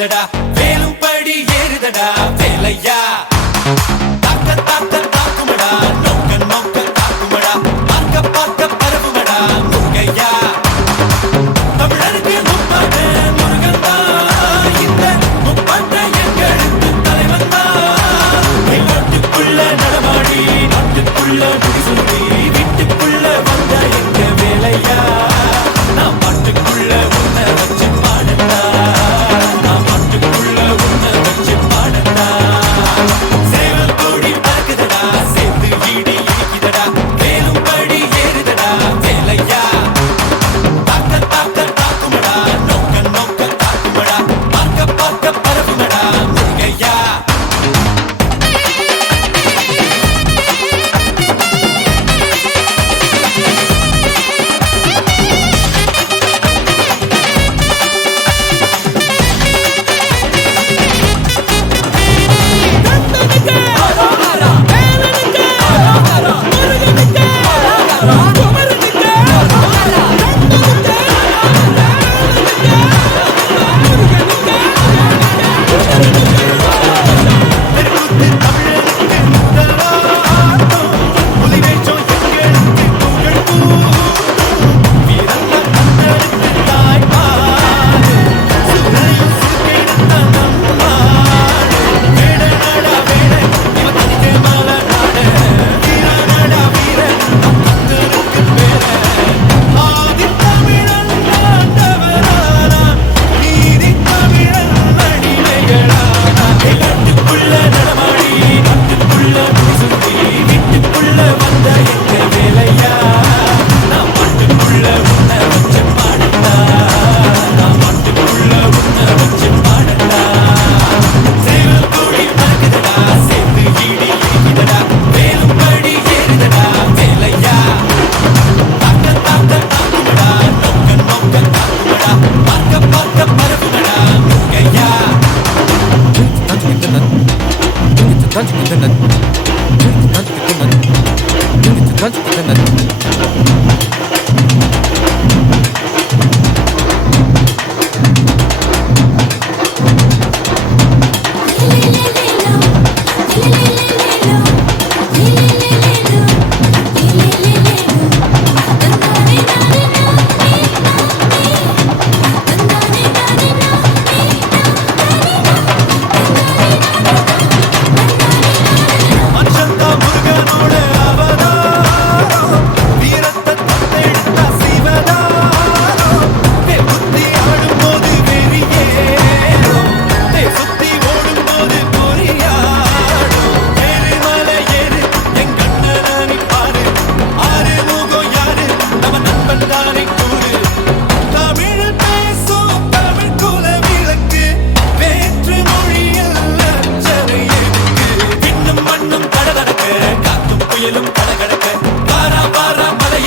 ஏறுதடா. வேலும் படி ஏறுதடா. வேலையா?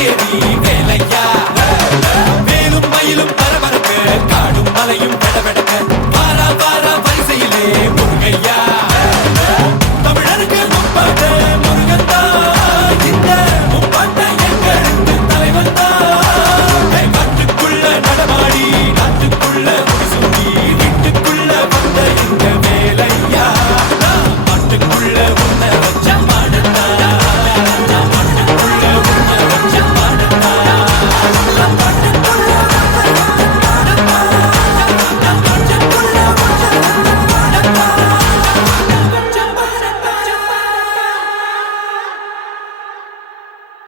Yeah.